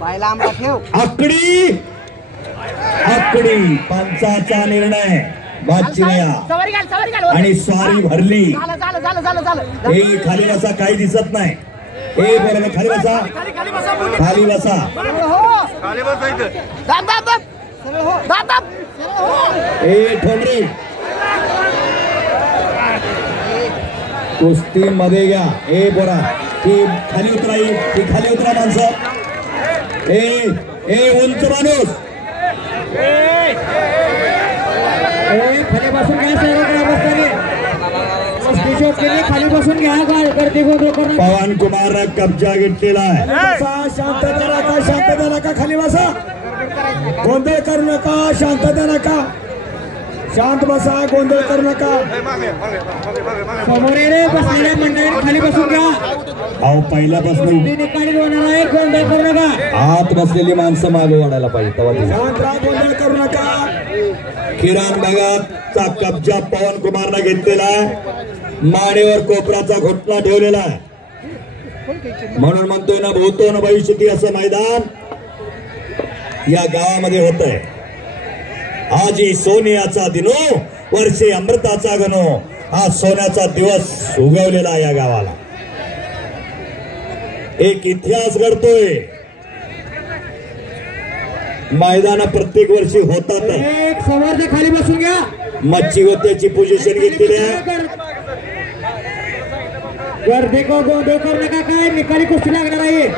पायला आंबा ठेव. आकडी आकडी पंचाचा निर्णय आणि स्वारी भरली. हे खाली बसा, काही दिसत नाही. हे बरोबर खाली बसा, खाली बसा. हे ठोंबरे कुस्ती मध्ये घ्या. हे बोरा ती खाली उतराई, ती खाली उतरा माणसं. हे उंच माणूस खाली बसून घ्या, खाली बसून घ्या. पवन कुमार कब्जा घेतलेला आहे. शांतता नका, शांतता नका, खाली बसा. गोंधळ करू नका, शांतता नका, शांत बसा, गोंधळ करू नका. समोर बसलेल्या मंडळी खाली बसून घ्या. अहो पहिल्यापासून निकाली होणार आहे, गोंधळ करू नका. आत बसलेली माणसं मागे वाढायला पाहिजे. गोंधळ करू नका. किराण भागाचा कब्जा पवन कुमारने घेतलेला आहे. मानेवर कोपराचा घोटणा ठेवलेला आहे. म्हणून म्हणतोय ना, भूतो न भविष्यती असं मैदान या गावामध्ये होतंय. आजी सोन्याचा दिनो, वर्षे अमृताचा गणो. हा सोन्याचा दिवस उगवलेला या गावाला. एक इतिहास घडतोय. मैदान प्रत्येक वर्षी होतात. समोर खाली बसून घ्या. मच्छी गोत्याची पोझिशन घेतलेली आहे. गर्दी को गोंधळ करू नका, काय निकाली कुस्ती लागणार आहे.